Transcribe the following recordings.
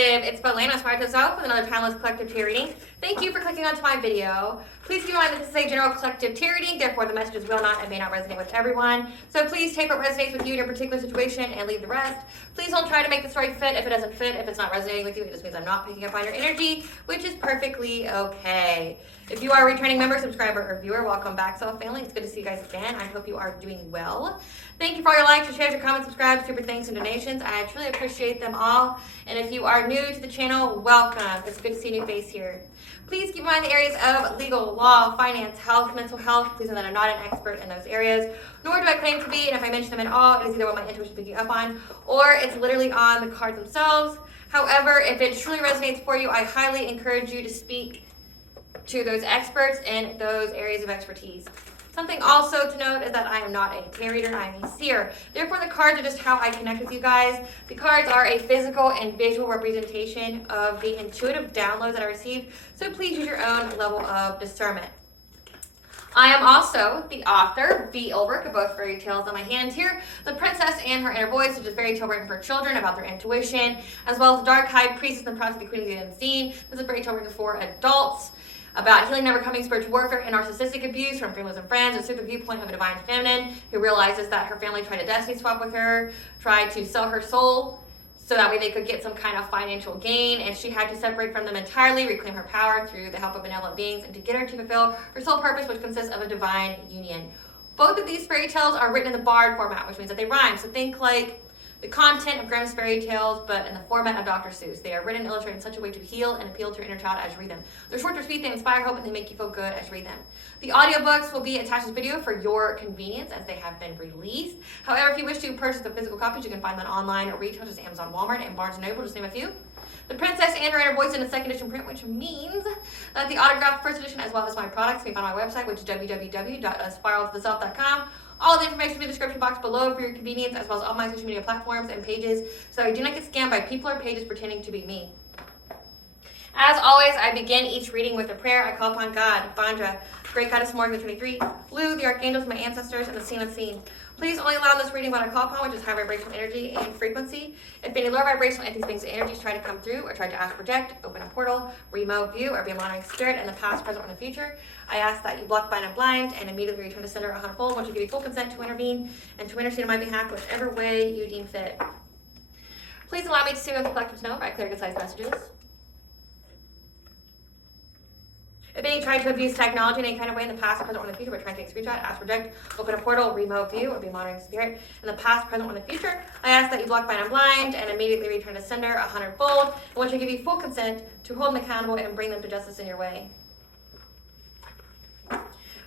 It's aspiraltotheself with another timeless collective tarot reading. Thank you for clicking onto my video. Please keep in mind that this is a general collective tarot reading, therefore the messages will not and may not resonate with everyone. So please take what resonates with you in your particular situation and leave the rest. Please don't try to make the story fit if it doesn't fit. If it's not resonating with you, it just means I'm not picking up on your energy, which is perfectly okay. If you are a returning member, subscriber, or viewer, welcome back, Self Family. It's good to see you guys again. I hope you are doing well. Thank you for all your likes, your shares, your comments, subscribes, super thanks, and donations. I truly appreciate them all. And if you are new to the channel, welcome. It's good to see a new face here. Please keep in mind the areas of legal, law, finance, health, mental health. Please know that I'm not an expert in those areas, nor do I claim to be. And if I mention them at all, it is either what my intuition is picking up on, or it's literally on the cards themselves. However, if it truly resonates for you, I highly encourage you to speak to those experts in those areas of expertise. Something also to note is that I am not a tarot reader, I am a seer. Therefore, the cards are just how I connect with you guys. The cards are a physical and visual representation of the intuitive downloads that I received, so please use your own level of discernment. I am also the author, V. Ulrich, of both fairy tales on my hand here, The Princess and Her Inner Voice, which is a fairy tale written for children about their intuition, as well as The Dark High Priestess and the Prophecy, the Queen of the Unseen. This is a fairy tale written for adults, about healing and overcoming spiritual warfare and narcissistic abuse from families and friends. It's through the viewpoint of a divine feminine who realizes that her family tried to destiny swap with her, tried to sell her soul so that way they could get some kind of financial gain, and she had to separate from them entirely, reclaim her power through the help of benevolent beings, and to get her to fulfill her soul purpose, which consists of a divine union. Both of these fairy tales are written in the bard format, which means that they rhyme. So think like the content of Grimm's fairy tales, but in the format of Dr. Seuss. They are written and illustrated in such a way to heal and appeal to your inner child as you read them. They're short, they're sweet, they inspire hope, and they make you feel good as you read them. The audiobooks will be attached to this video for your convenience as they have been released. However, if you wish to purchase the physical copies, you can find them online at retailers such as Amazon, Walmart, and Barnes & Noble, just name a few. The Princess and Her Inner Voice in a second edition print, which means that the autographed first edition, as well as my products, can be found on my website, which is www.aspiraltotheself.com. All of the information will be in the description box below for your convenience, as well as all my social media platforms and pages, so that I do not get scammed by people or pages pretending to be me. As always, I begin each reading with a prayer. I call upon God, Bandra, Great Goddess Morgan the 23, Lu, the Archangels, my ancestors, and the seen unseen. Please only allow this reading what I call upon, which is high vibrational energy and frequency. If any lower vibrational entities, beings, and energies try to come through or try to ask, project, open a portal, remote view, or be a monitoring spirit in the past, present, or in the future, I ask that you block, bind, and blind, and immediately return to sender 100-fold once you give me full consent to intervene and to intercede on my behalf whichever way you deem fit. Please allow me to see what the collective know by clear, concise messages. If any tried to abuse technology in any kind of way in the past, present, or in the future, but trying to take a screenshot, ask, project, open a portal, remote view, or be a monitoring spirit in the past, present, or in the future, I ask that you block, bind, and blind, and immediately return to sender 100-fold. And once you give you full consent to hold them accountable and bring them to justice in your way.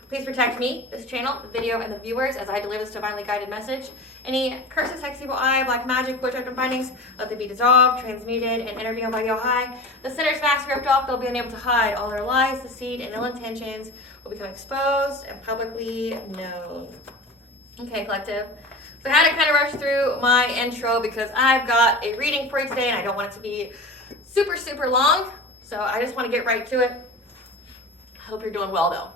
Please protect me, this channel, the video, and the viewers as I deliver this divinely guided message. Any curses, hex, evil eye, black magic, witchcraft, and bindings, let them be dissolved, transmuted, and intervened by the All-High. The sinner's mask ripped off, they'll be unable to hide. All their lies, deceit, and ill intentions will become exposed and publicly known. Okay, collective. So I had to kind of rush through my intro because I've got a reading for you today, and I don't want it to be super, super long. So I just want to get right to it. I hope you're doing well, though.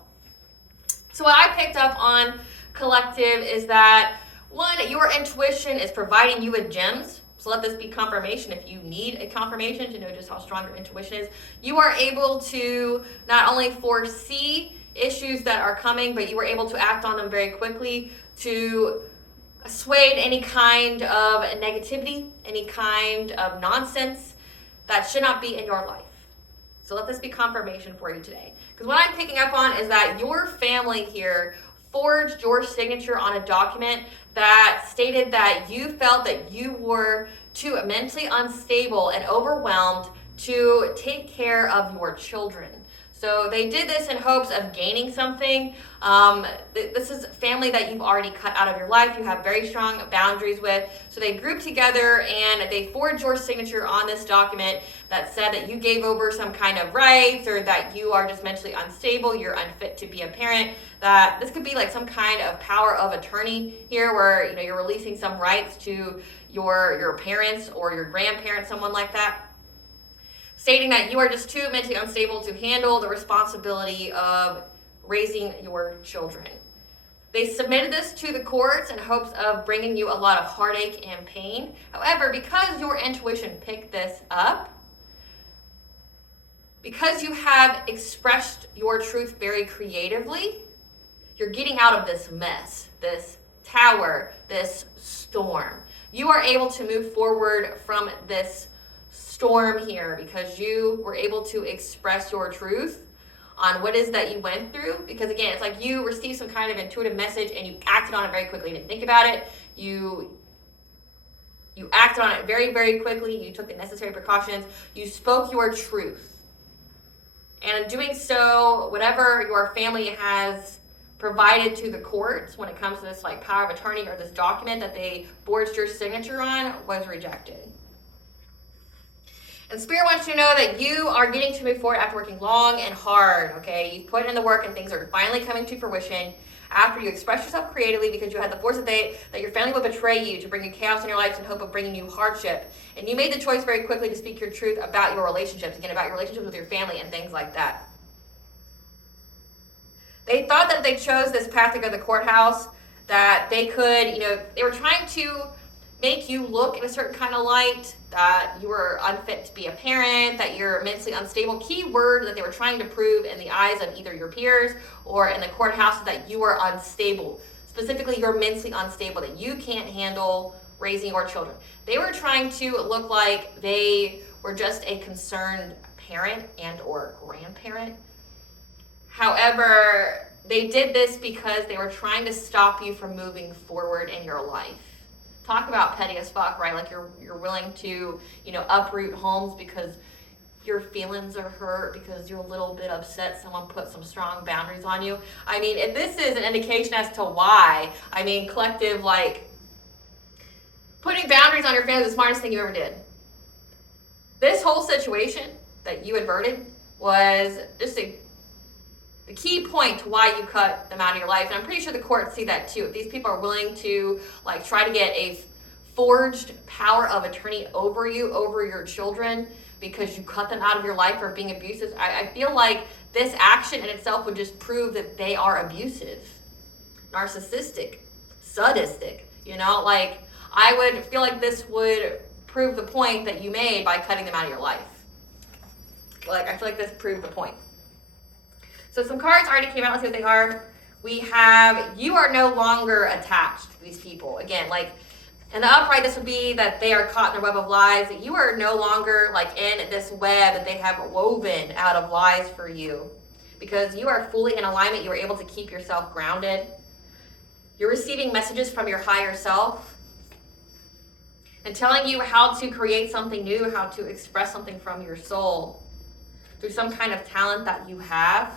So what I picked up on, collective, is that, one, your intuition is providing you with gems. So let this be confirmation if you need a confirmation to know just how strong your intuition is. You are able to not only foresee issues that are coming, but you are able to act on them very quickly to assuage any kind of negativity, any kind of nonsense that should not be in your life. So let this be confirmation for you today. Because what I'm picking up on is that your family here forged your signature on a document that stated that you felt that you were too mentally unstable and overwhelmed to take care of your children. So they did this in hopes of gaining something. This is family that you've already cut out of your life. You have very strong boundaries with. So they grouped together and they forged your signature on this document that said that you gave over some kind of rights, or that you are just mentally unstable, you're unfit to be a parent. That this could be like some kind of power of attorney here, where you're releasing some rights to your parents or your grandparents, someone like that, stating that you are just too mentally unstable to handle the responsibility of raising your children. They submitted this to the courts in hopes of bringing you a lot of heartache and pain. However, because your intuition picked this up, because you have expressed your truth very creatively, you're getting out of this mess, this tower, this storm. You are able to move forward from this storm here because you were able to express your truth on what is that you went through. Because again, it's like you received some kind of intuitive message and you acted on it very quickly. You didn't think about it. You acted on it very, very quickly. You took the necessary precautions. You spoke your truth. And in doing so, whatever your family has provided to the courts when it comes to this like power of attorney or this document that they forged your signature on was rejected. And Spirit wants you to know that you are getting to move forward after working long and hard, okay? You've put in the work and things are finally coming to fruition after you express yourself creatively, because you had the foresight that your family would betray you to bring you chaos in your life in hope of bringing you hardship. And you made the choice very quickly to speak your truth about your relationships, again, about your relationships with your family and things like that. They thought that they chose this path to go to the courthouse, that they could, they were trying to make you look in a certain kind of light, that you were unfit to be a parent, that you're mentally unstable. Key word that they were trying to prove in the eyes of either your peers or in the courthouse is that you are unstable. Specifically, you're mentally unstable, that you can't handle raising your children. They were trying to look like they were just a concerned parent and or grandparent. However, they did this because they were trying to stop you from moving forward in your life. Talk about petty as fuck, right? Like you're willing to, uproot homes because your feelings are hurt, because you're a little bit upset someone put some strong boundaries on you. I mean, if this is an indication as to why, collective, putting boundaries on your family is the smartest thing you ever did. This whole situation that you averted was just the key point to why you cut them out of your life. And I'm pretty sure the courts see that too. If these people are willing to try to get a forged power of attorney over you, over your children, because you cut them out of your life for being abusive, I feel like this action in itself would just prove that they are abusive, narcissistic, sadistic, I would feel like this would prove the point that you made by cutting them out of your life. I feel like this proved the point. So some cards already came out. Let's see what they are. We have, you are no longer attached to these people. Again, in the upright, this would be that they are caught in their web of lies. That you are no longer in this web that they have woven out of lies for you. Because you are fully in alignment. You are able to keep yourself grounded. You're receiving messages from your higher self and telling you how to create something new, how to express something from your soul through some kind of talent that you have.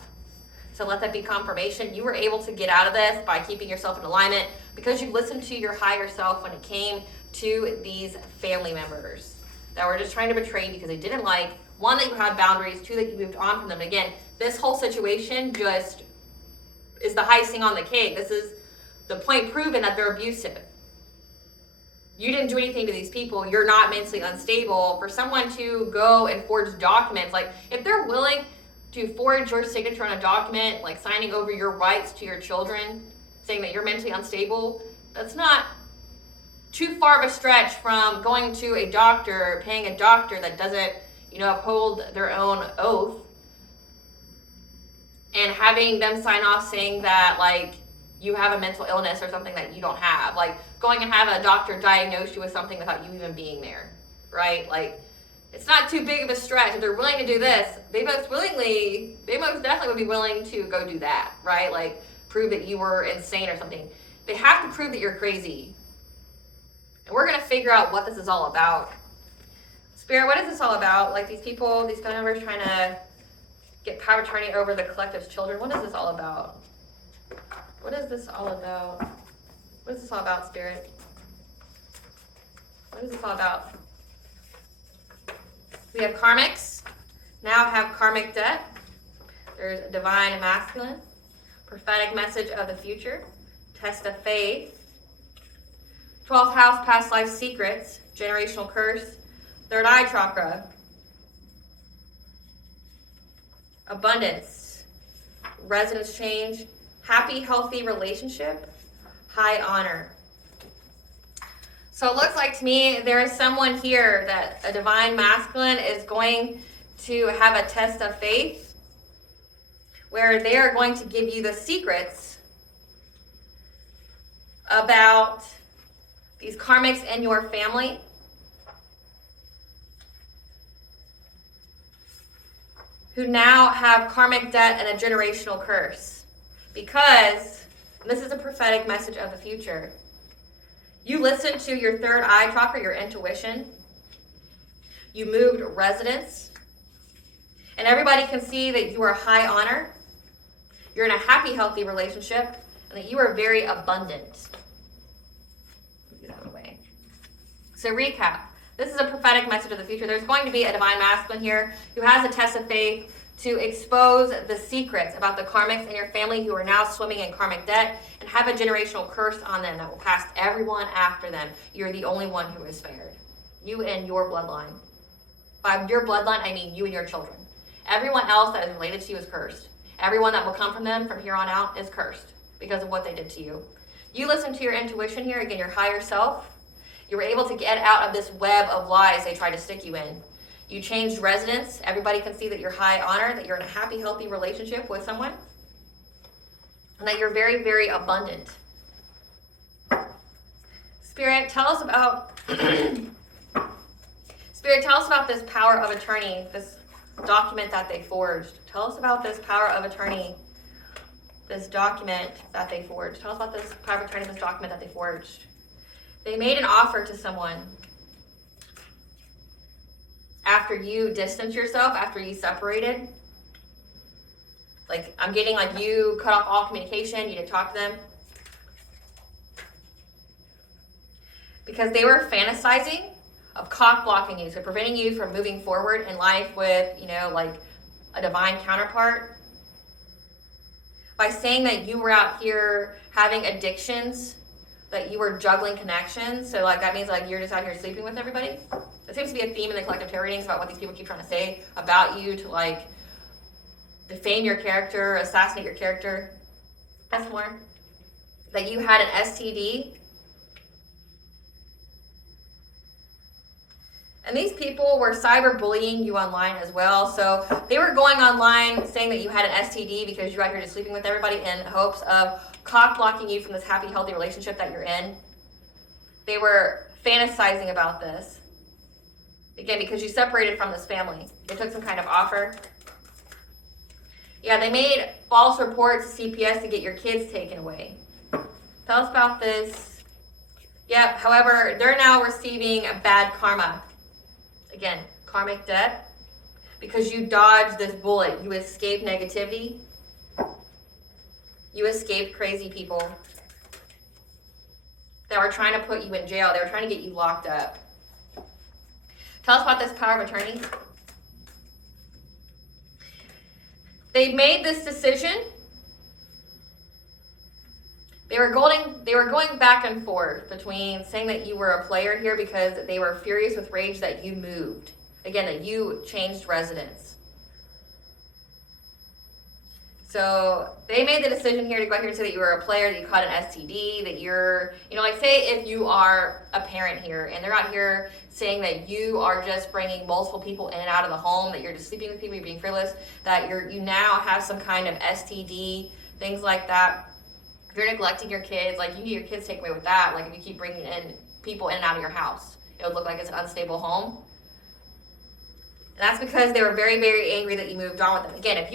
So let that be confirmation. You were able to get out of this by keeping yourself in alignment because you listened to your higher self when it came to these family members that were just trying to betray you because they didn't like, one, that you had boundaries, two, that you moved on from them. And again, this whole situation just is the icing on the cake. This is the point proven that they're abusive. You didn't do anything to these people. You're not mentally unstable. For someone to go and forge documents, if they're willing to forge your signature on a document, signing over your rights to your children, saying that you're mentally unstable, that's not too far of a stretch from going to a doctor, paying a doctor that doesn't, uphold their own oath, and having them sign off saying that, you have a mental illness or something that you don't have. Going and have a doctor diagnose you with something without you even being there, right? It's not too big of a stretch. If they're willing to do this, they most definitely would be willing to go do that, right? Prove that you were insane or something. They have to prove that you're crazy. And we're going to figure out what this is all about. Spirit, what is this all about? These people, these family members trying to get power of attorney over the collective's children. What is this all about? What is this all about? What is this all about, Spirit? What is this all about? We have karmics. Now have karmic debt. There's a divine masculine. Prophetic message of the future. Test of faith. 12th house, past life secrets. Generational curse. Third eye chakra. Abundance. Resonance change. Happy, healthy relationship. High honor. So it looks like to me there is someone here that a divine masculine is going to have a test of faith where they are going to give you the secrets about these karmics in your family. Who now have karmic debt and a generational curse. Because this is a prophetic message of the future. You listen to your third eye chakra, your intuition. You moved residence. And everybody can see that you are high honor. You're in a happy, healthy relationship. And that you are very abundant. Get out of the way. So recap. This is a prophetic message of the future. There's going to be a divine masculine here who has a test of faith to expose the secrets about the karmics in your family who are now swimming in karmic debt and have a generational curse on them that will pass everyone after them. You're the only one who is spared. You and your bloodline. By your bloodline, I mean you and your children. Everyone else that is related to you is cursed. Everyone that will come from them from here on out is cursed because of what they did to you. You listen to your intuition here, again, your higher self. You were able to get out of this web of lies they tried to stick you in. You changed residence. Everybody can see that you're high honor, that you're in a happy, healthy relationship with someone, and that you're very, very abundant. Spirit, tell us about Spirit, tell us about this power of attorney, this document that they forged. Tell us about this power of attorney, this document that they forged. Tell us about this power of attorney, this document that they forged. They made an offer to someone after you distanced yourself, after you separated. Like, I'm getting like you cut off all communication, you didn't talk to them. Because they were fantasizing of cock blocking you, so preventing you from moving forward in life with, like a divine counterpart. By saying that you were out here having addictions, that you were juggling connections. So like that means like you're just out here sleeping with everybody. That seems to be a theme in the collective tarot readings about what these people keep trying to say about you to like defame your character, assassinate your character. That's more. That you had an STD. And these people were cyberbullying you online as well. So they were going online saying that you had an STD because you're out here just sleeping with everybody in hopes of cock blocking you from this happy, healthy relationship that you're in. They were fantasizing about this. Again, because you separated from this family. They took some kind of offer. Yeah, they made false reports to CPS to get your kids taken away. Tell us about this. Yep, however, they're now receiving bad karma. Again, karmic debt. Because you dodged this bullet. You escaped negativity. You escaped crazy people that were trying to put you in jail. They were trying to get you locked up. Tell us about this power of attorney. They made this decision. They were going back and forth between saying that you were a player here because they were furious with rage that you moved. Again, that you changed residence. So they made the decision here to go out here and say that you were a player, that you caught an STD, that you're, like say if you are a parent here and they're out here saying that you are just bringing multiple people in and out of the home, that you're just sleeping with people, you're being frivolous, that you now have some kind of STD, things like that. If you're neglecting your kids, like you get your kids taken away with that. Like if you keep bringing in people in and out of your house, it would look like it's an unstable home. And that's because they were very, very angry that you moved on with them. Again, if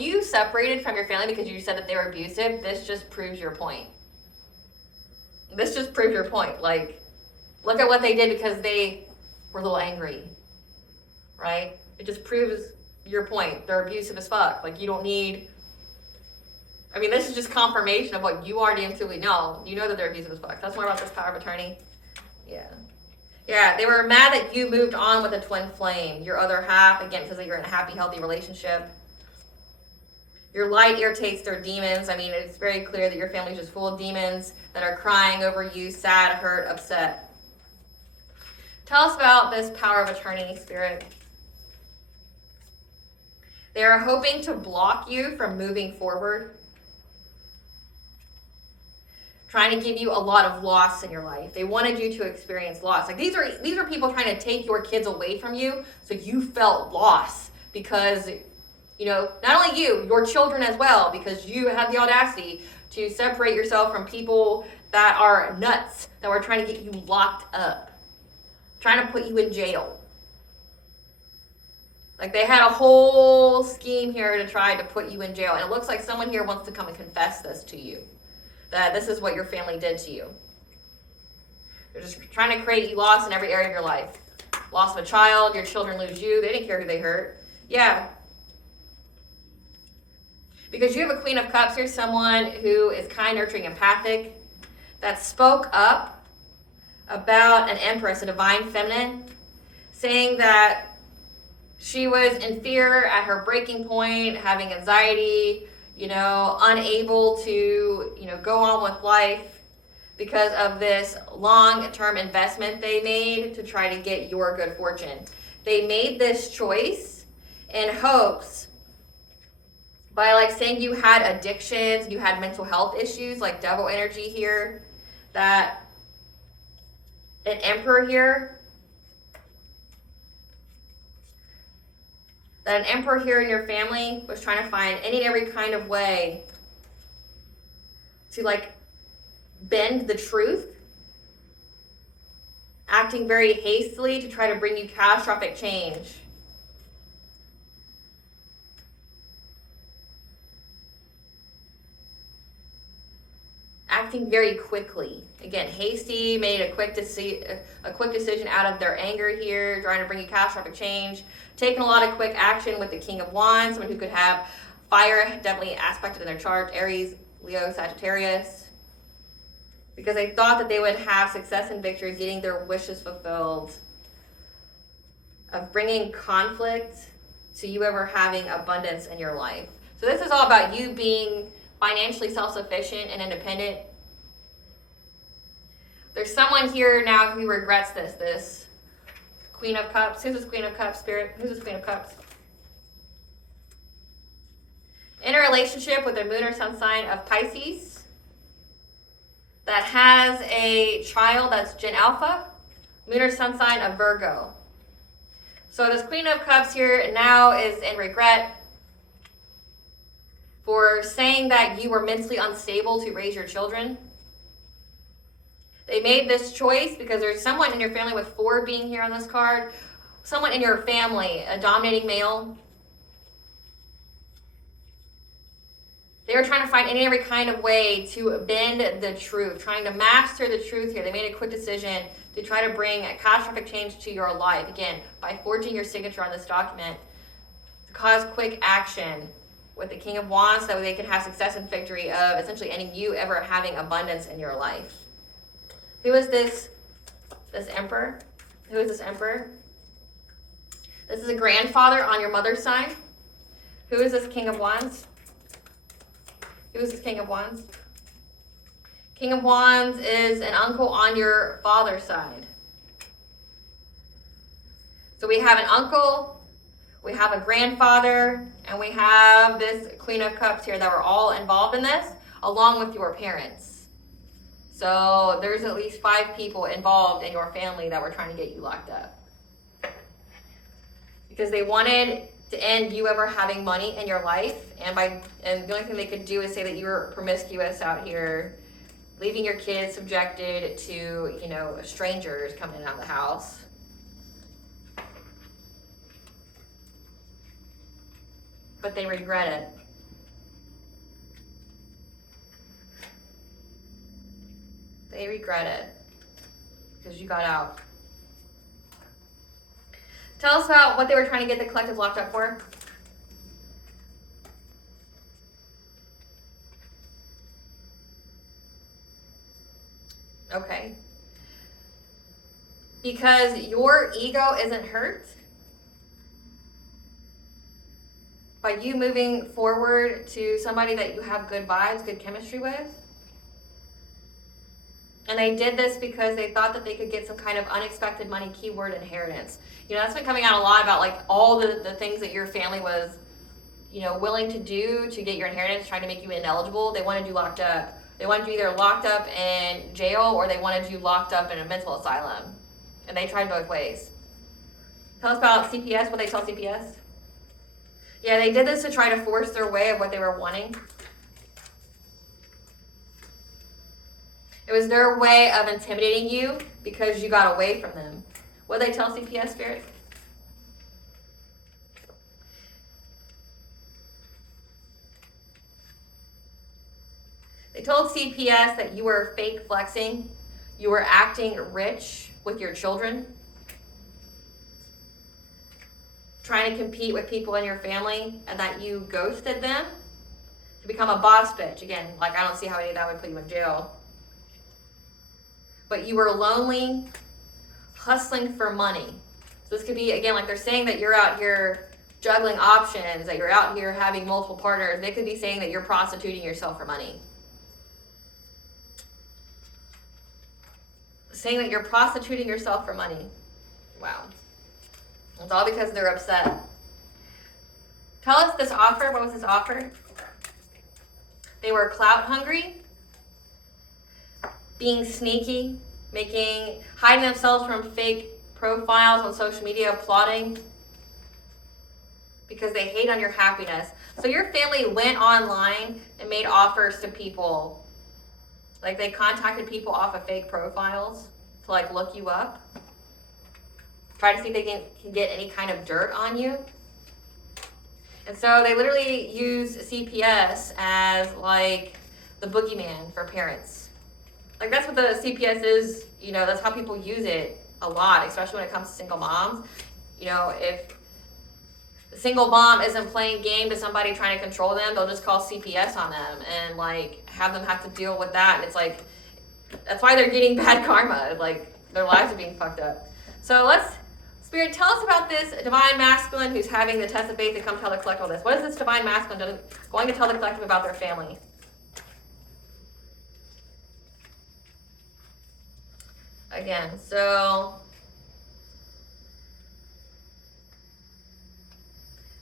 you separated from your family because you said that they were abusive, this just proves your point. This just proves your point. Like, look at what they did because they were a little angry, right? It just proves your point. They're abusive as fuck. Like, you don't need... I mean, this is just confirmation of what you already intuitively know. You know that they're abusive as fuck. That's more about this power of attorney. Yeah. Yeah, they were mad that you moved on with a twin flame. Your other half, again, says that you're in a happy, healthy relationship. Your light irritates their demons. I mean, it's very clear that your family's just full of demons that are crying over you, sad, hurt, upset. Tell us about this power of attorney, Spirit. They are hoping to block you from moving forward. Trying to give you a lot of loss in your life. They wanted you to experience loss. Like, these are people trying to take your kids away from you, so you felt loss because, you know, not only you, your children as well, because you had the audacity to separate yourself from people that are nuts, that were trying to get you locked up, trying to put you in jail. Like, they had a whole scheme here to try to put you in jail, and it looks like someone here wants to come and confess this to you. That this is what your family did to you. They're just trying to create you loss in every area of your life. Loss of a child, your children lose you. They didn't care who they hurt. Yeah. Because you have a Queen of Cups here, someone who is kind, nurturing, empathic, that spoke up about an Empress, a divine feminine, saying that she was in fear at her breaking point, having anxiety, you know, unable to, you know, go on with life because of this long-term investment they made to try to get your good fortune. They made this choice in hopes, by like saying you had addictions, you had mental health issues, like devil energy here, that an Emperor here, that an Emperor here in your family was trying to find any and every kind of way to like bend the truth, acting very hastily to try to bring you catastrophic change. Acting very quickly. Again, hasty, made a quick decision out of their anger here, trying to bring you catastrophic change. Taking a lot of quick action with the King of Wands, someone who could have fire definitely aspected in their chart, Aries, Leo, Sagittarius. Because they thought that they would have success and victory, getting their wishes fulfilled, of bringing conflict to you ever having abundance in your life. So this is all about you being financially self-sufficient and independent. There's someone here now who regrets this Queen of Cups. Who's this Queen of Cups, Spirit? Who's this Queen of Cups? In a relationship with a moon or sun sign of Pisces that has a child that's Gen Alpha, moon or sun sign of Virgo. So this Queen of Cups here now is in regret for saying that you were mentally unstable to raise your children. They made this choice because there's someone in your family with 4 being here on this card, someone in your family, a dominating male. They were trying to find any and every kind of way to bend the truth, trying to master the truth here. They made a quick decision to try to bring a catastrophic change to your life, again, by forging your signature on this document, to cause quick action with the King of Wands, so that they can have success and victory of essentially ending you ever having abundance in your life. Who is this Emperor? Who is this Emperor? This is a grandfather on your mother's side. Who is this King of Wands? Who is this King of Wands? King of Wands is an uncle on your father's side. So we have an uncle, we have a grandfather, and we have this Queen of Cups here that were all involved in this, along with your parents. So there's at least 5 people involved in your family that were trying to get you locked up. Because they wanted to end you ever having money in your life, and the only thing they could do is say that you were promiscuous out here, leaving your kids subjected to, you know, strangers coming in and out of the house. But they regret it. They regret it because you got out. Tell us about what they were trying to get the collective locked up for. Okay. Because your ego isn't hurt by you moving forward to somebody that you have good vibes, good chemistry with. And they did this because they thought that they could get some kind of unexpected money, keyword inheritance. You know, that's been coming out a lot about like all the things that your family was, you know, willing to do to get your inheritance, trying to make you ineligible. They wanted you locked up. They wanted you either locked up in jail or they wanted you locked up in a mental asylum. And they tried both ways. Tell us about CPS, what they tell CPS. Yeah, they did this to try to force their way of what they were wanting. It was their way of intimidating you because you got away from them. What did they tell CPS, Spirit? They told CPS that you were fake flexing, you were acting rich with your children, trying to compete with people in your family, and that you ghosted them to become a boss bitch. Again, like I don't see how any of that would put you in jail. But you were lonely, hustling for money. So this could be, again, like they're saying that you're out here juggling options, that you're out here having multiple partners. They could be saying that you're prostituting yourself for money. Saying that you're prostituting yourself for money. Wow. It's all because they're upset. Tell us this offer. What was this offer? They were clout hungry, being sneaky, hiding themselves from fake profiles on social media, plotting because they hate on your happiness. So your family went online and made offers to people. Like they contacted people off of fake profiles to like look you up. Try to see if they can get any kind of dirt on you. And so they literally use CPS as like the boogeyman for parents. Like that's what the CPS is, you know, that's how people use it a lot, especially when it comes to single moms. You know, if the single mom isn't playing game to somebody trying to control them, they'll just call CPS on them and like have them have to deal with that. And it's like, that's why they're getting bad karma. Like their lives are being fucked up. So Spirit, tell us about this divine masculine who's having the test of faith to come tell the collective this. What is this divine masculine going to tell the collective about their family? Again, so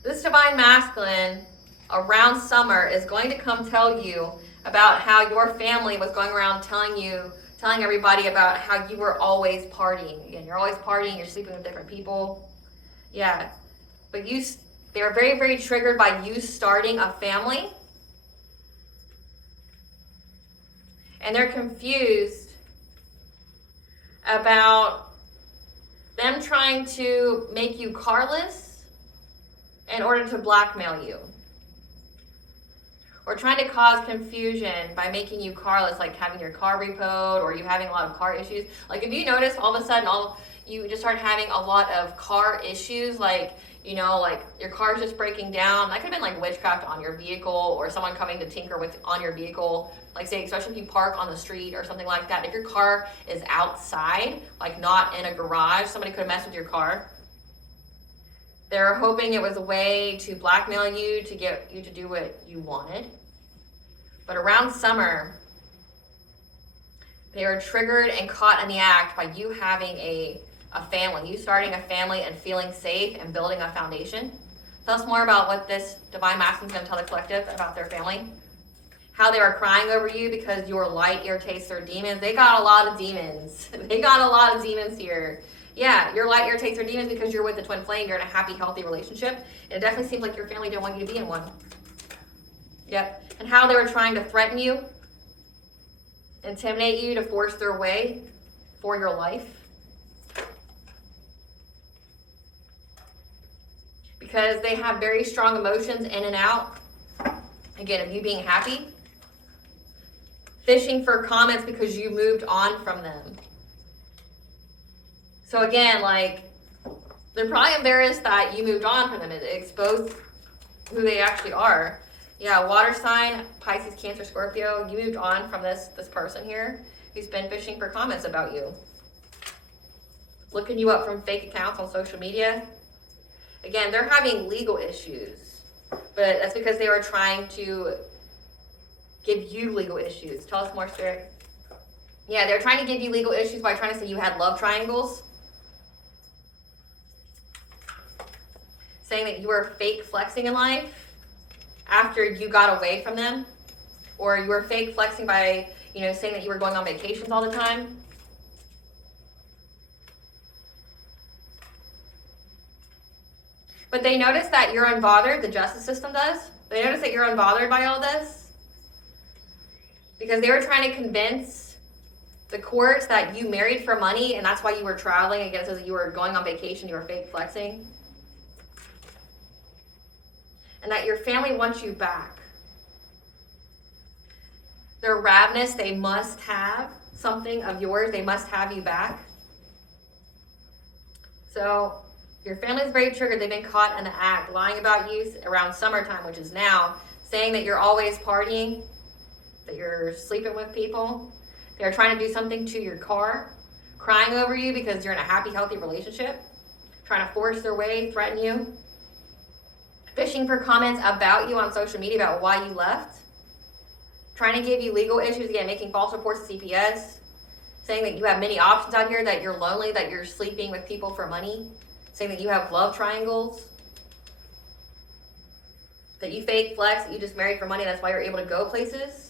this divine masculine around summer is going to come tell you about how your family was going around telling everybody about how you were always partying. Again, you're always partying, you're sleeping with different people. Yeah. But they were very, very triggered by you starting a family. And they're confused about them trying to make you carless in order to blackmail you. Or trying to cause confusion by making you carless, like having your car repoed or you having a lot of car issues. Like if you notice all of a sudden you just start having a lot of car issues, like, you know, like your car's just breaking down. That could have been like witchcraft on your vehicle or someone coming to tinker on your vehicle. Like say, especially if you park on the street or something like that. If your car is outside, like not in a garage, somebody could have messed with your car. They're hoping it was a way to blackmail you to get you to do what you wanted. But around summer, they are triggered and caught in the act by you having a family, you starting a family and feeling safe and building a foundation. Tell us more about what this divine masculine is going to tell the collective about their family. How they were crying over you because your light irritates their demons. They got a lot of demons. They got a lot of demons here. Yeah, your light irritates their demons because you're with the twin flame. You're in a happy, healthy relationship. And it definitely seems like your family didn't want you to be in one. Yep. And how they were trying to threaten you, intimidate you to force their way for your life. Because they have very strong emotions in and out. Again, of you being happy. Fishing for comments because you moved on from them. So again, like, they're probably embarrassed that you moved on from them. It exposed who they actually are. Yeah, water sign, Pisces, Cancer, Scorpio, you moved on from this person here. who's been fishing for comments about you, looking you up from fake accounts on social media. Again, they're having legal issues, but that's because they were trying to give you legal issues. Tell us more, Spirit. Yeah, they're trying to give you legal issues by trying to say you had love triangles. Saying that you were fake flexing in life after you got away from them. Or you were fake flexing by, saying that you were going on vacations all the time. But they notice that you're unbothered, the justice system does. They notice that you're unbothered by all this. Because they were trying to convince the courts that you married for money, and that's why you were traveling. Again, it says that you were going on vacation, you were fake flexing. And that your family wants you back. They're ravenous. They must have something of yours. They must have you back. So your family is very triggered. They've been caught in the act, lying about you around summertime, which is now, saying that you're always partying, that you're sleeping with people. They're trying to do something to your car, crying over you because you're in a happy, healthy relationship, trying to force their way, threaten you, fishing for comments about you on social media about why you left, trying to give you legal issues, again, making false reports to CPS, saying that you have many options out here, that you're lonely, that you're sleeping with people for money, saying that you have love triangles, that you fake flex, that you just married for money, that's why you're able to go places.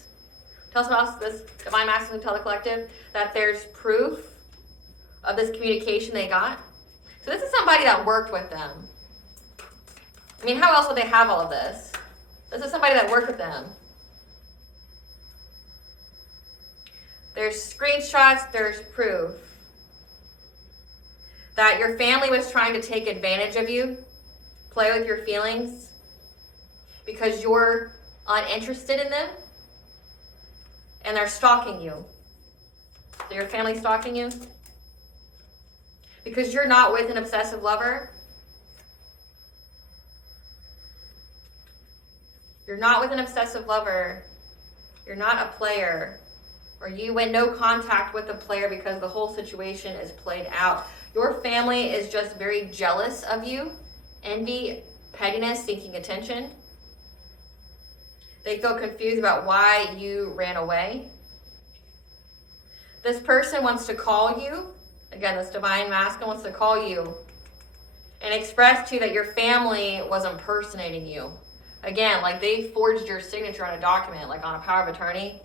Tell us about this divine masculine, tell the collective that there's proof of this communication they got. So this is somebody that worked with them. I mean, how else would they have all of this? This is somebody that worked with them. There's screenshots, there's proof that your family was trying to take advantage of you, play with your feelings, because you're uninterested in them, and they're stalking you. So your family's stalking you? Because you're not with an obsessive lover. You're not with an obsessive lover. You're not a player. Or you went no contact with the player because the whole situation is played out. Your family is just very jealous of you. Envy, pettiness, seeking attention. They feel confused about why you ran away. This person wants to call you. Again, this divine masculine wants to call you and express to you that your family was impersonating you. Again, like they forged your signature on a document, like on a power of attorney.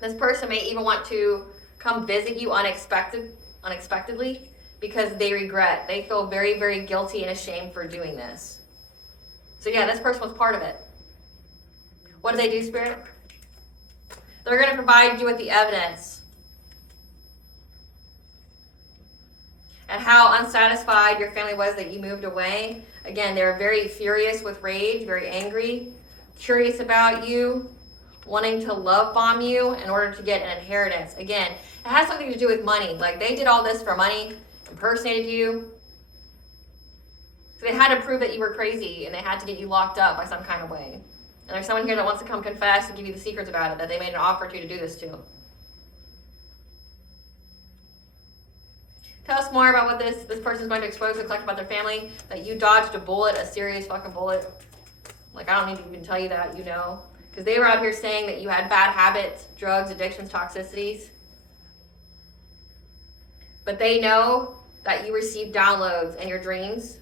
This person may even want to come visit you unexpectedly because they regret. They feel very, very guilty and ashamed for doing this. So yeah, this person was part of it. What do they do, Spirit? They're going to provide you with the evidence and how unsatisfied your family was that you moved away. Again, they're very furious with rage, very angry, curious about you, wanting to love bomb you in order to get an inheritance. Again, it has something to do with money. Like they did all this for money, impersonated you. So they had to prove that you were crazy and they had to get you locked up by some kind of way. And there's someone here that wants to come confess and give you the secrets about it, that they made an offer to you to do this to. Tell us more about what this person's going to expose to the collective about their family, that you dodged a bullet, a serious fucking bullet. Like, I don't need to even tell you that, you know. Because they were out here saying that you had bad habits, drugs, addictions, toxicities. But they know that you receive downloads in your dreams.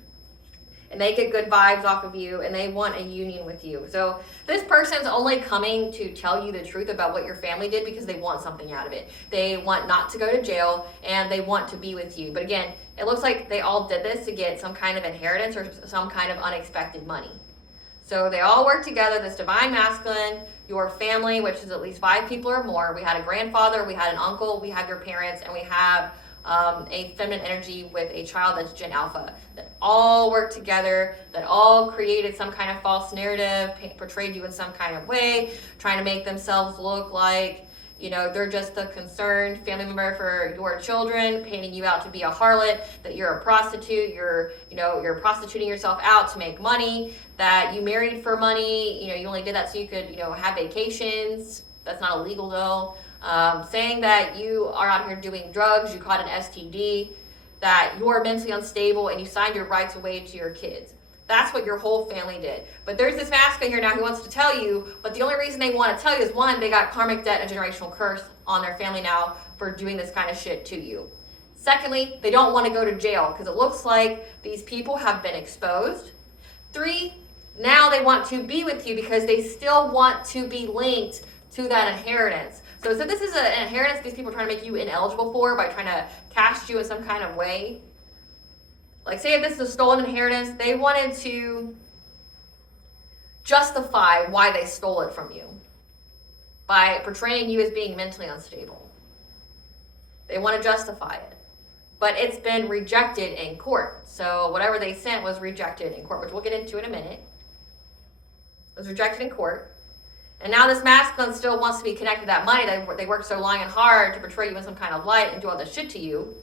And they get good vibes off of you, and they want a union with you. So this person's only coming to tell you the truth about what your family did because they want something out of it. They want not to go to jail, and they want to be with you. But again, it looks like they all did this to get some kind of inheritance or some kind of unexpected money. So they all work together, this divine masculine, your family, which is at least 5 people or more. We had a grandfather, we had an uncle, we have your parents, and we have a feminine energy with a child that's Gen Alpha, that all work together, that all created some kind of false narrative, portrayed you in some kind of way, trying to make themselves look like, you know, they're just the concerned family member for your children, painting you out to be a harlot, that you're a prostitute, you're prostituting yourself out to make money, that you married for money, you know, you only did that so you could, you know, have vacations. That's not illegal though. Saying that you are out here doing drugs, you caught an STD, that you're mentally unstable, and you signed your rights away to your kids. That's what your whole family did. But there's this masculine here now who wants to tell you, but the only reason they want to tell you is, one, they got karmic debt and generational curse on their family now for doing this kind of shit to you. Secondly, they don't want to go to jail because it looks like these people have been exposed. 3, now they want to be with you because they still want to be linked to that inheritance. So this is an inheritance these people are trying to make you ineligible for by trying to cast you in some kind of way. Like, say if this is a stolen inheritance, they wanted to justify why they stole it from you by portraying you as being mentally unstable. They want to justify it. But it's been rejected in court. So whatever they sent was rejected in court, which we'll get into in a minute. It was rejected in court. And now this masculine still wants to be connected to that money. They worked so long and hard to portray you in some kind of light and do all this shit to you.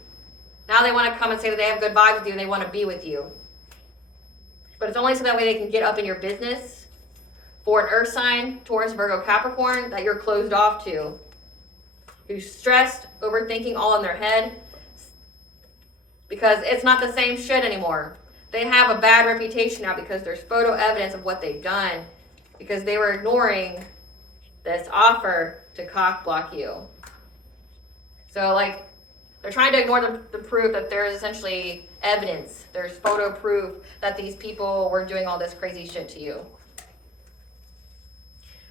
Now they want to come and say that they have good vibes with you and they want to be with you. But it's only so that way they can get up in your business for an earth sign, Taurus, Virgo, Capricorn, that you're closed off to. Who's stressed, overthinking, all in their head. Because it's not the same shit anymore. They have a bad reputation now because there's photo evidence of what they've done. Because they were ignoring this offer to cock block you. So, like, they're trying to ignore the proof that there's essentially evidence. There's photo proof that these people were doing all this crazy shit to you.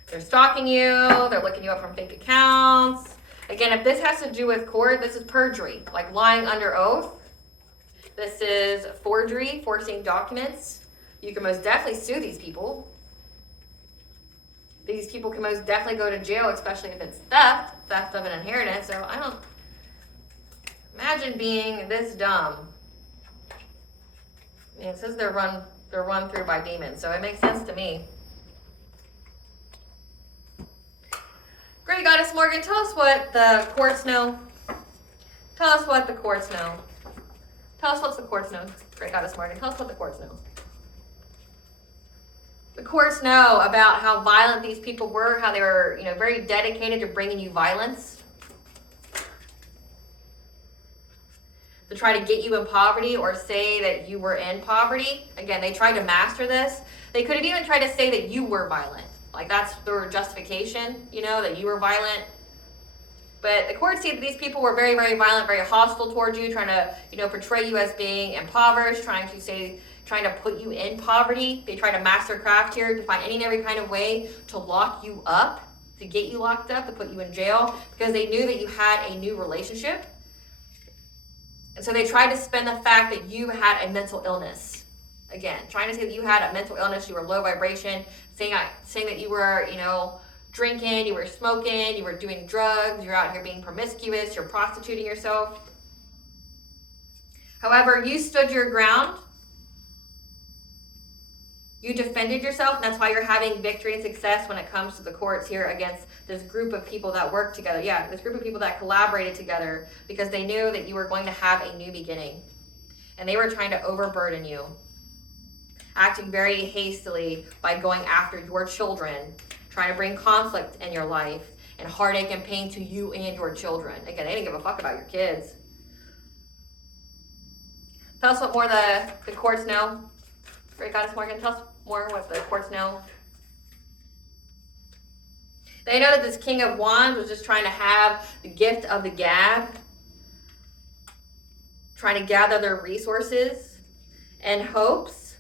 They're stalking you. They're looking you up from fake accounts. Again, if this has to do with court, this is perjury, like lying under oath. This is forgery, forcing documents. You can most definitely sue these people. These people can most definitely go to jail, especially if it's theft of an inheritance. So I don't imagine being this dumb. I mean, it says they're run through by demons, so it makes sense to me. Great Goddess Morgan, tell us what the courts know. Tell us what the courts know. Tell us what the courts know. Great Goddess Morgan, tell us what the courts know. The courts know about how violent these people were, how they were, very dedicated to bringing you violence, to try to get you in poverty or say that you were in poverty. Again, they tried to master this. They could have even tried to say that you were violent. Like, that's their justification, that you were violent. But the courts see that these people were very, very violent, very hostile towards you, trying to, portray you as being impoverished, trying to put you in poverty. They try to master craft here to find any and every kind of way to lock you up, to get you locked up, to put you in jail, because they knew that you had a new relationship. And so they tried to spin the fact that you had a mental illness. Again, trying to say that you had a mental illness, you were low vibration, saying that you were, drinking, you were smoking, you were doing drugs, you're out here being promiscuous, you're prostituting yourself. However, you stood your ground. You defended yourself, and that's why you're having victory and success when it comes to the courts here against this group of people that work together. Yeah, this group of people that collaborated together because they knew that you were going to have a new beginning. And they were trying to overburden you, acting very hastily by going after your children, trying to bring conflict in your life and heartache and pain to you and your children. Again, they didn't give a fuck about your kids. Tell us what more the courts know. Great Goddess Morgan, tell us more what the courts know. They know that this King of Wands was just trying to have the gift of the gab, trying to gather their resources and hopes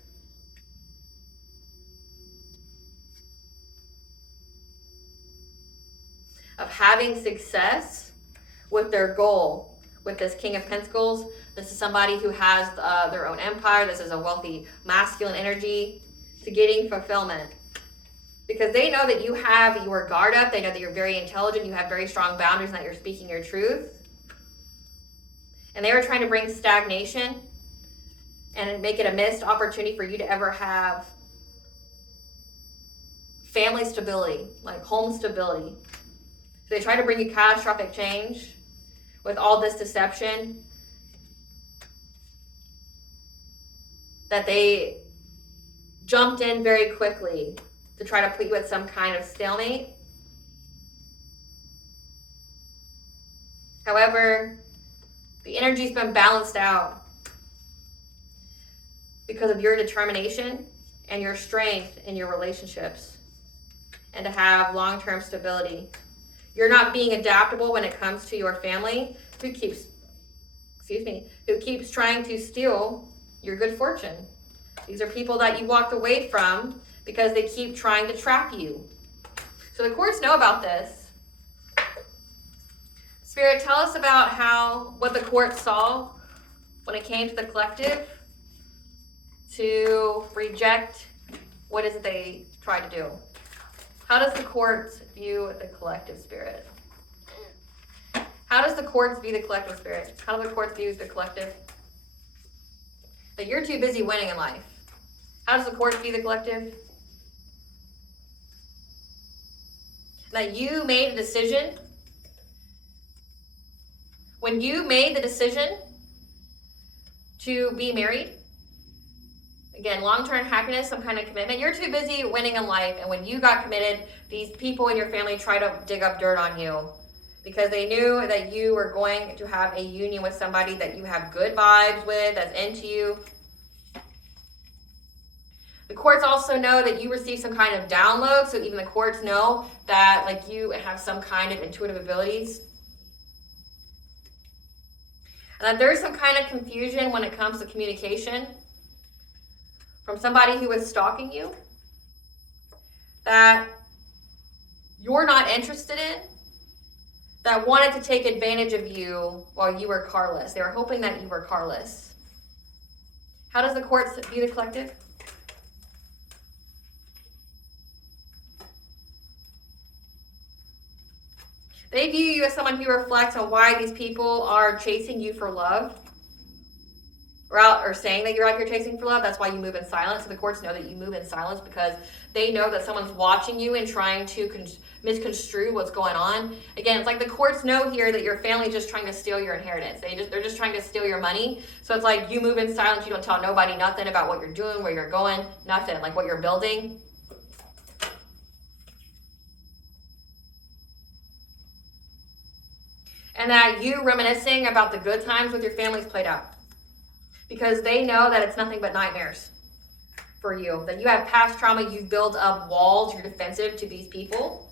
of having success with their goal. With this King of Pentacles, this is somebody who has their own empire. This is a wealthy masculine energy to getting fulfillment. Because they know that you have your guard up. They know that you're very intelligent. You have very strong boundaries and that you're speaking your truth. And they were trying to bring stagnation and make it a missed opportunity for you to ever have family stability, like home stability. So they try to bring you catastrophic change with all this deception that they jumped in very quickly to try to put you at some kind of stalemate. However, the energy's been balanced out because of your determination and your strength in your relationships and to have long-term stability. You're not being adaptable when it comes to your family who keeps trying to steal your good fortune. These are people that you walked away from because they keep trying to trap you. So the courts know about this. Spirit, tell us about what the court saw when it came to the collective to reject what is it they tried to do. How does the court view the collective, Spirit? How does the courts view the collective, Spirit? How do the courts view the collective? That you're too busy winning in life. How does the court view the collective? That you made a decision. When you made the decision to be married, again, long-term happiness, some kind of commitment, you're too busy winning in life. And when you got committed, these people in your family tried to dig up dirt on you because they knew that you were going to have a union with somebody that you have good vibes with, that's into you. The courts also know that you receive some kind of download, so even the courts know that like you have some kind of intuitive abilities. And that there's some kind of confusion when it comes to communication from somebody who is stalking you that you're not interested in, that wanted to take advantage of you while you were carless. They were hoping that you were carless. How does the courts view the collective? They view you as someone who reflects on why these people are chasing you for love, or saying that you're out here chasing for love. That's why you move in silence. So the courts know that you move in silence because they know that someone's watching you and trying to misconstrue what's going on. Again, it's like the courts know here that your family's just trying to steal your inheritance. They're just trying to steal your money. So it's like you move in silence. You don't tell nobody nothing about what you're doing, where you're going, nothing, like what you're building. And that you reminiscing about the good times with your family's played out. Because they know that it's nothing but nightmares for you. That you have past trauma, you've built up walls, you're defensive to these people.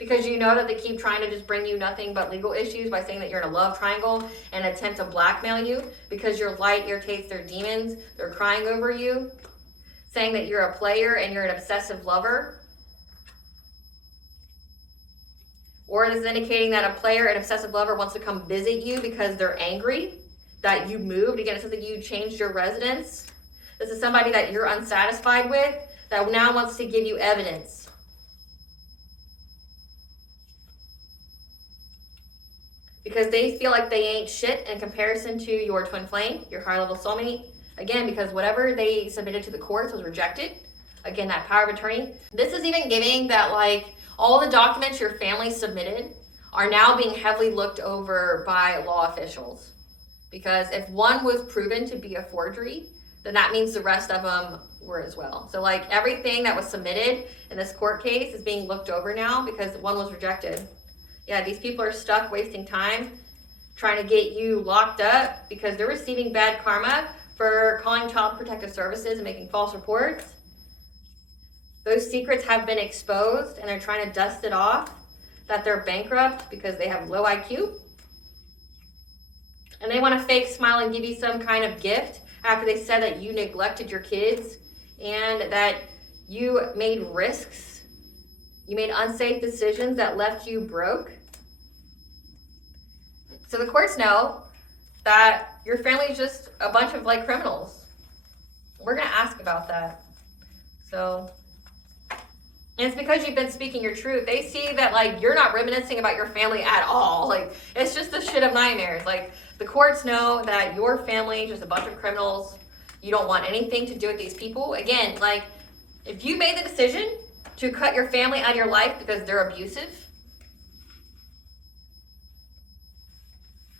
Because you know that they keep trying to just bring you nothing but legal issues by saying that you're in a love triangle and attempt to blackmail you. Because your light irritates their demons, they're crying over you. Saying that you're a player and you're an obsessive lover. Or it is indicating that a player, an obsessive lover, wants to come visit you because they're angry that you moved. Again, it says that you changed your residence. This is somebody that you're unsatisfied with that now wants to give you evidence. Because they feel like they ain't shit in comparison to your twin flame, your higher level soulmate. Again, because whatever they submitted to the courts was rejected. Again, that power of attorney. This is even giving that like all the documents your family submitted are now being heavily looked over by law officials. Because if one was proven to be a forgery, then that means the rest of them were as well. So like everything that was submitted in this court case is being looked over now because one was rejected. Yeah, these people are stuck wasting time trying to get you locked up because they're receiving bad karma for calling Child Protective Services and making false reports. Those secrets have been exposed and they're trying to dust it off, that they're bankrupt because they have low IQ. And they want to fake smile and give you some kind of gift after they said that you neglected your kids and that you made risks. You made unsafe decisions that left you broke. So the courts know that your family is just a bunch of like criminals. We're going to ask about that. And it's because you've been speaking your truth. They see that like you're not reminiscing about your family at all. Like it's just the shit of nightmares. Like the courts know that your family is just a bunch of criminals. You don't want anything to do with these people. Again, like if you made the decision to cut your family out of your life because they're abusive.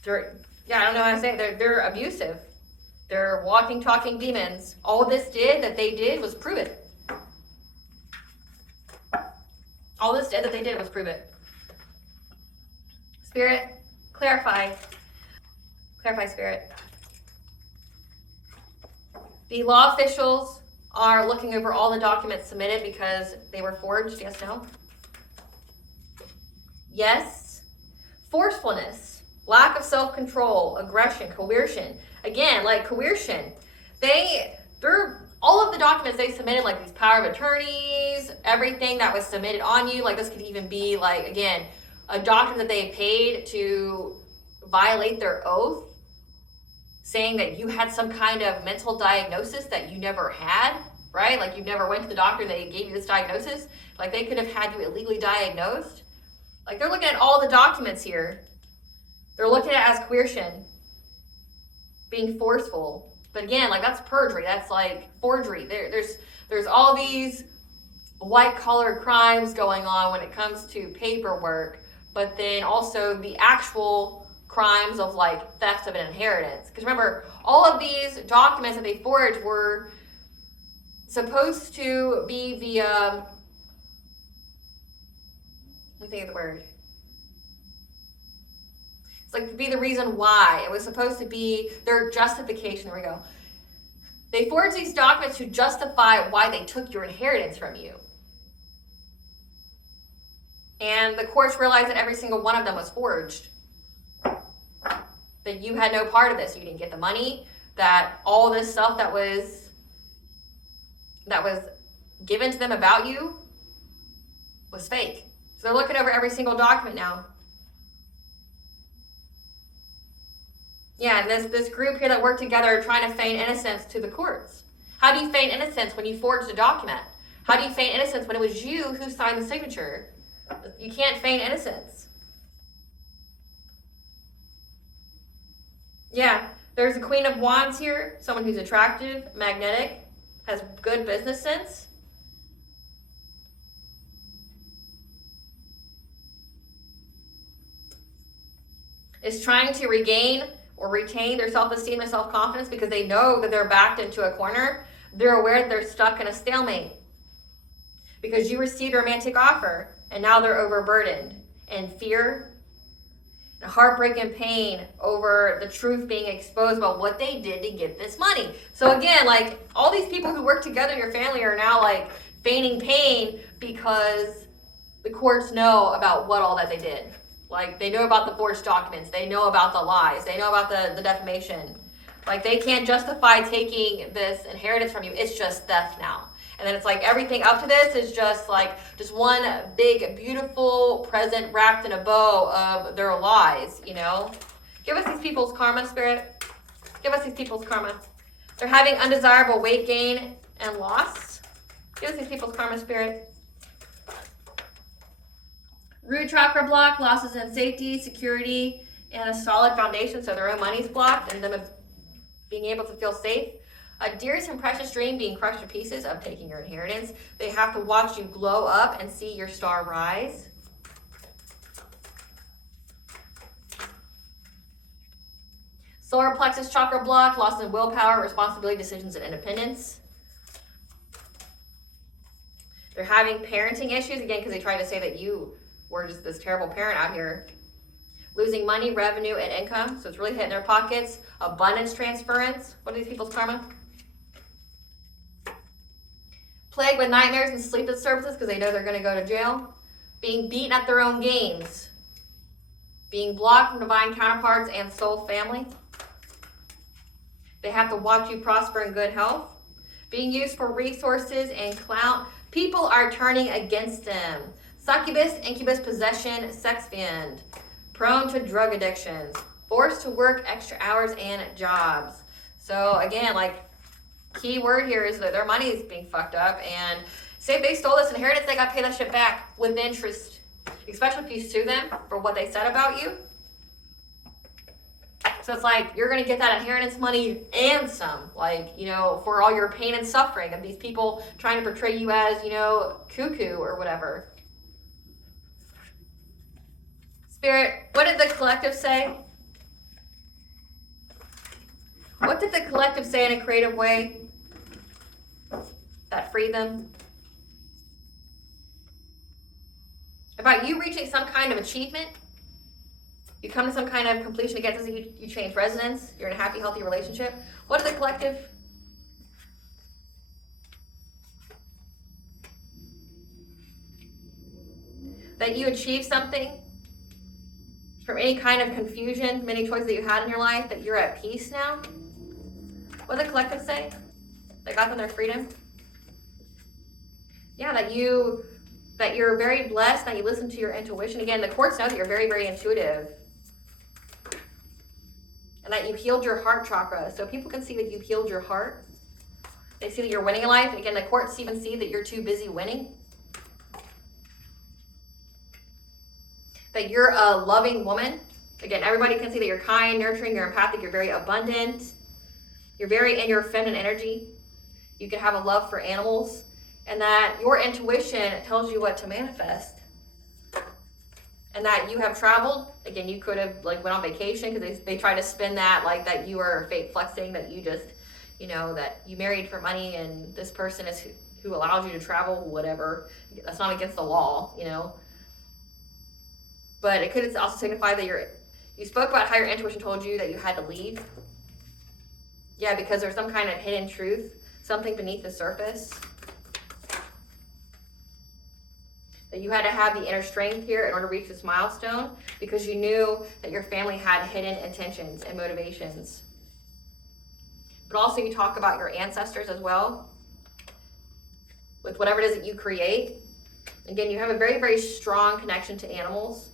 I don't know how to say it. They're abusive. They're walking, talking demons. All this that they did was prove it. All this that they did was prove it. Spirit, Clarify. Clarify, Spirit. The law officials are looking over all the documents submitted because they were forged. Yes, no? Yes. Forcefulness, lack of self-control, aggression, coercion. Again, like coercion. They're all of the documents they submitted, like these power of attorneys, everything that was submitted on you, like this could even be like, again, a document that they paid to violate their oath, saying that you had some kind of mental diagnosis that you never had, right? Like you never went to the doctor and they gave you this diagnosis. Like they could have had you illegally diagnosed. Like they're looking at all the documents here. They're looking at it as coercion, being forceful. But again, like that's perjury. That's like forgery. There's all these white collar crimes going on when it comes to paperwork, but then also the actual crimes of like theft of an inheritance. Because remember, all of these documents that they forged were supposed to be the let me think of the word. It's like to be the reason why. It was supposed to be their justification. There we go. They forged these documents to justify why they took your inheritance from you. And the courts realized that every single one of them was forged. That you had no part of this. You didn't get the money. That all this stuff that was given to them about you was fake. So they're looking over every single document now. Yeah, and this group here that worked together are trying to feign innocence to the courts. How do you feign innocence when you forged a document? How do you feign innocence when it was you who signed the signature? You can't feign innocence. Yeah, there's a Queen of Wands here, someone who's attractive, magnetic, has good business sense. Is trying to regain or retain their self-esteem and self-confidence because they know that they're backed into a corner. They're aware that they're stuck in a stalemate because you received a romantic offer and now they're overburdened and fear and heartbreak and pain over the truth being exposed about what they did to get this money. So again, like all these people who work together in your family are now like feigning pain because the courts know about what all that they did. Like, they know about the forged documents. They know about the lies. They know about the defamation. Like, they can't justify taking this inheritance from you. It's just theft now. And then it's like everything up to this is just like, just one big, beautiful present wrapped in a bow of their lies, you know? Give us these people's karma, Spirit. Give us these people's karma. They're having undesirable weight gain and loss. Give us these people's karma, Spirit. Root chakra block, losses in safety, security, and a solid foundation, so their own money's blocked, and them being able to feel safe. A dearest and precious dream being crushed to pieces of taking your inheritance. They have to watch you glow up and see your star rise. Solar plexus chakra block, loss in willpower, responsibility, decisions, and independence. They're having parenting issues, again, because they try to say that you were just this terrible parent out here. Losing money, revenue, and income. So it's really hitting their pockets. Abundance transference. What are these people's karma? Plagued with nightmares and sleep disturbances because they know they're going to go to jail. Being beaten at their own games. Being blocked from divine counterparts and soul family. They have to watch you prosper in good health. Being used for resources and clout. People are turning against them. Succubus, incubus, possession, sex fiend, prone to drug addictions, forced to work extra hours and jobs. So again, like key word here is that their money is being fucked up, and say if they stole this inheritance, they got to pay that shit back with interest, especially if you sue them for what they said about you. So it's like you're going to get that inheritance money and some, like, you know, for all your pain and suffering of these people trying to portray you as, you know, cuckoo or whatever. Spirit, what did the collective say? What did the collective say in a creative way that freed them? About you reaching some kind of achievement? You come to some kind of completion against this, you change residence, you're in a happy, healthy relationship. What is the collective? That you achieve something from any kind of confusion, many choices that you had in your life, that you're at peace now. What does the collective say? They got them their freedom. Yeah, that you're very blessed, that you listen to your intuition. Again, the courts know that you're very, very intuitive. And that you healed your heart chakra. So people can see that you healed your heart. They see that you're winning in life. And again, the courts even see that you're too busy winning. That you're a loving woman. Again, everybody can see that you're kind, nurturing, you're empathic, you're very abundant. You're very in your feminine energy. You can have a love for animals. And that your intuition tells you what to manifest. And that you have traveled. Again, you could have went on vacation, because they try to spin that like that you are fake flexing, that you just, that you married for money and this person is who allows you to travel, whatever. That's not against the law, But it could also signify that you spoke about how your intuition told you that you had to leave. Yeah, because there's some kind of hidden truth, something beneath the surface. That you had to have the inner strength here in order to reach this milestone, because you knew that your family had hidden intentions and motivations. But also you talk about your ancestors as well, with whatever it is that you create. Again, you have a very, very strong connection to animals.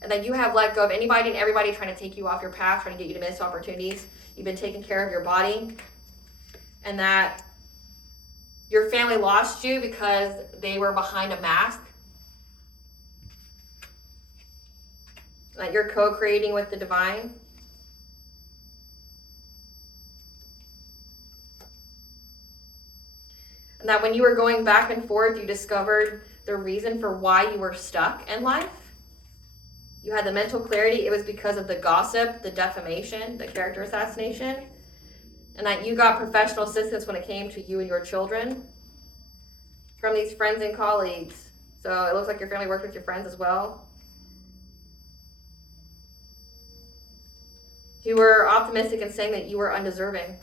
And that you have let go of anybody and everybody trying to take you off your path, trying to get you to miss opportunities. You've been taking care of your body. And that your family lost you because they were behind a mask. That you're co-creating with the divine. And that when you were going back and forth, you discovered the reason for why you were stuck in life. You had the mental clarity. It was because of the gossip, the defamation, the character assassination. And that you got professional assistance when it came to you and your children from these friends and colleagues. So it looks like your family worked with your friends as well. You were optimistic in saying that you were undeserving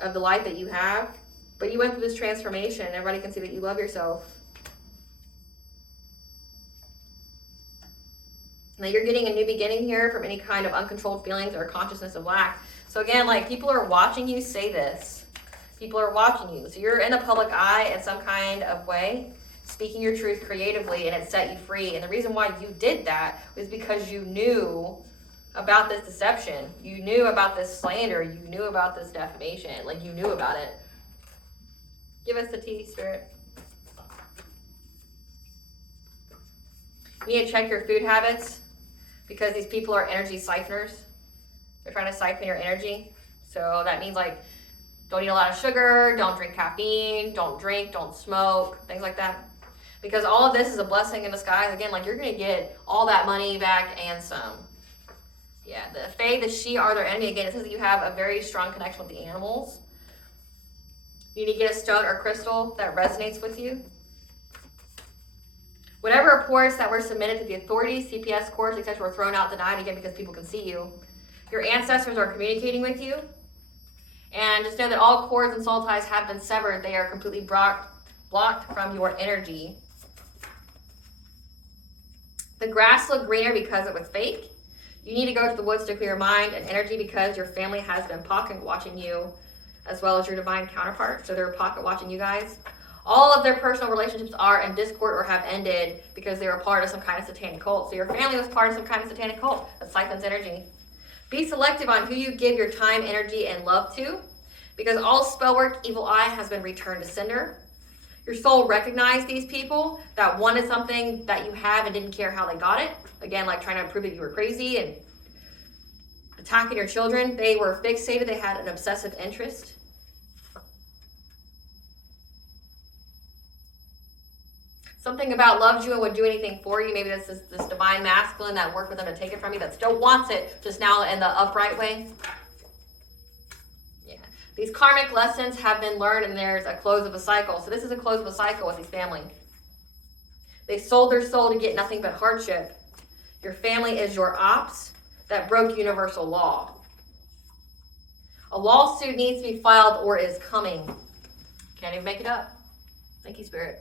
of the life that you have. But you went through this transformation. Everybody can see that you love yourself. Now you're getting a new beginning here from any kind of uncontrolled feelings or consciousness of lack. So again, people are watching you say this. People are watching you. So you're in the public eye in some kind of way, speaking your truth creatively, and it set you free. And the reason why you did that was because you knew about this deception. You knew about this slander. You knew about this defamation. You knew about it. Give us the tea, Spirit. You need to check your food habits, because these people are energy siphoners. They're trying to siphon your energy. So that means don't eat a lot of sugar, don't drink caffeine, don't drink, don't smoke, things like that. Because all of this is a blessing in disguise. Again, you're going to get all that money back and some. Yeah, the Fae, the She are their enemy. Again, it says that you have a very strong connection with the animals. You need to get a stone or crystal that resonates with you. Whatever reports that were submitted to the authorities, CPS, courts, etc., were thrown out, denied, again, because people can see you. Your ancestors are communicating with you. And just know that all cords and soul ties have been severed. They are completely blocked from your energy. The grass looked greener because it was fake. You need to go to the woods to clear your mind and energy, because your family has been pocket watching you, as well as your divine counterpart. So they're pocket watching you guys. All of their personal relationships are in discord or have ended because they were part of some kind of satanic cult. So your family was part of some kind of satanic cult that siphons energy. Be selective on who you give your time, energy, and love to, because all spell work, evil eye, has been returned to sender. Your soul recognized these people that wanted something that you have and didn't care how they got it. Again, trying to prove that you were crazy and attacking your children. They were fixated. They had an obsessive interest. Something about loves you and would do anything for you. Maybe this is this divine masculine that worked with them to take it from you, that still wants it, just now in the upright way. Yeah. These karmic lessons have been learned, and there's a close of a cycle. So this is a close of a cycle with these family. They sold their soul to get nothing but hardship. Your family is your ops that broke universal law. A lawsuit needs to be filed or is coming. Can't even make it up. Thank you, Spirit.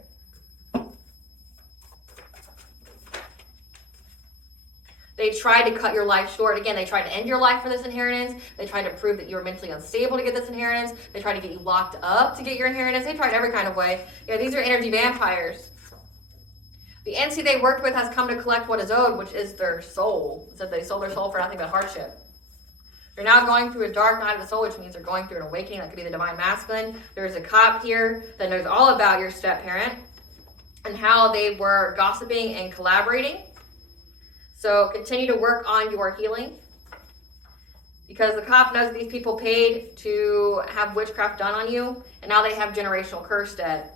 They tried to cut your life short. Again, they tried to end your life for this inheritance. They tried to prove that you were mentally unstable to get this inheritance. They tried to get you locked up to get your inheritance. They tried every kind of way. Yeah, these are energy vampires. The entity they worked with has come to collect what is owed, which is their soul. It said they sold their soul for nothing but hardship. They're now going through a dark night of the soul, which means they're going through an awakening. That could be the divine masculine. There's a cop here that knows all about your step-parent and how they were gossiping and collaborating. So continue to work on your healing, because the cop knows these people paid to have witchcraft done on you, and now they have generational curse debt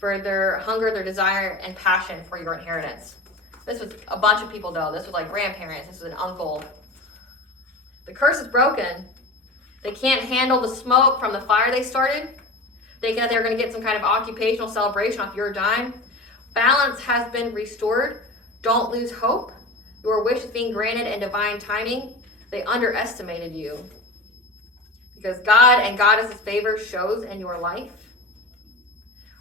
for their hunger, their desire, and passion for your inheritance. This was a bunch of people though. This was like grandparents. This was an uncle. The curse is broken. They can't handle the smoke from the fire they started, thinking that they were going to get some kind of occupational celebration off your dime. Balance has been restored. Don't lose hope. Your wish is being granted in divine timing. They underestimated you, because God and Goddess's favor shows in your life.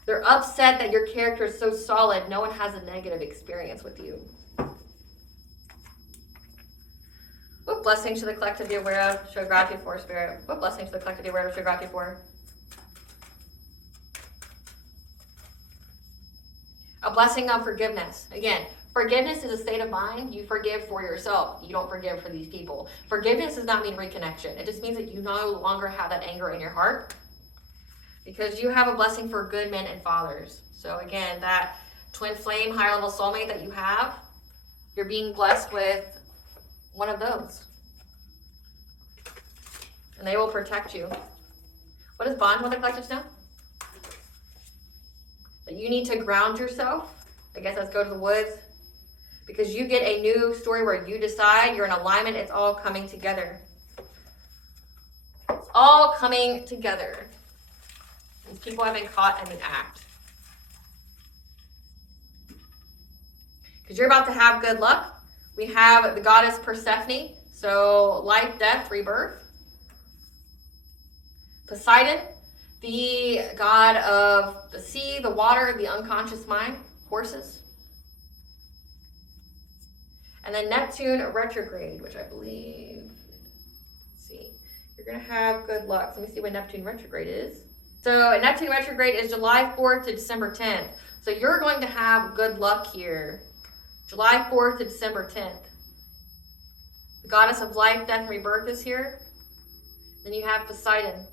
They're upset that your character is so solid, no one has a negative experience with you. What blessings should the collective be aware of, show gratitude for, Spirit? What blessings should the collective be aware of, show gratitude for? A blessing of forgiveness. Again, forgiveness is a state of mind. You forgive for yourself. You don't forgive for these people. Forgiveness does not mean reconnection. It just means that you no longer have that anger in your heart, because you have a blessing for good men and fathers. So again, that twin flame, higher level soulmate that you have, you're being blessed with one of those. And they will protect you. What does bond with the collectives know? That you need to ground yourself. I guess let's go to the woods. Because you get a new story where you decide you're in alignment. It's all coming together. It's all coming together. These people have been caught in the act. Because you're about to have good luck. We have the goddess Persephone. So life, death, rebirth. Poseidon, the god of the sea, the water, the unconscious mind, horses. And then Neptune retrograde, which I believe, let's see, you're going to have good luck. So let me see when Neptune retrograde is. So Neptune retrograde is July 4th to December 10th. So you're going to have good luck here. July 4th to December 10th. The goddess of life, death, and rebirth is here. Then you have Poseidon.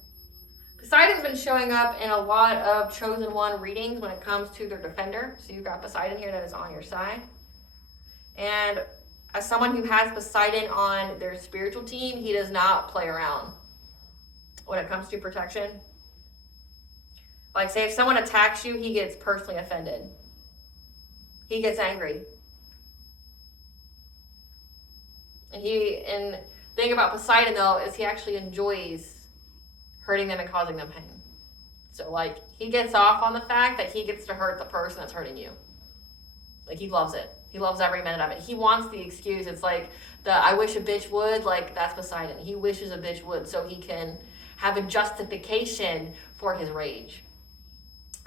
Poseidon's been showing up in a lot of chosen one readings when it comes to their defender. So you've got Poseidon here that is on your side. And as someone who has Poseidon on their spiritual team, he does not play around when it comes to protection. Like, say, if someone attacks you, he gets personally offended. He gets angry. And the thing about Poseidon, though, is he actually enjoys hurting them and causing them pain. So, like, he gets off on the fact that he gets to hurt the person that's hurting you. Like, he loves it. He loves every minute of it. He wants the excuse. It's like the I wish a bitch would, like, that's Poseidon. He wishes a bitch would so he can have a justification for his rage.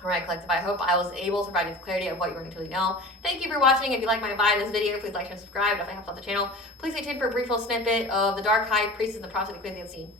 All right, collective, I hope I was able to provide you with clarity of what you were going to know. Thank you for watching. If you like my vibe in this video, please like and subscribe. If I helped out the channel, please stay tuned for a brief little snippet of the Dark High Priestess and the Prophet of the Queen of the Unseen.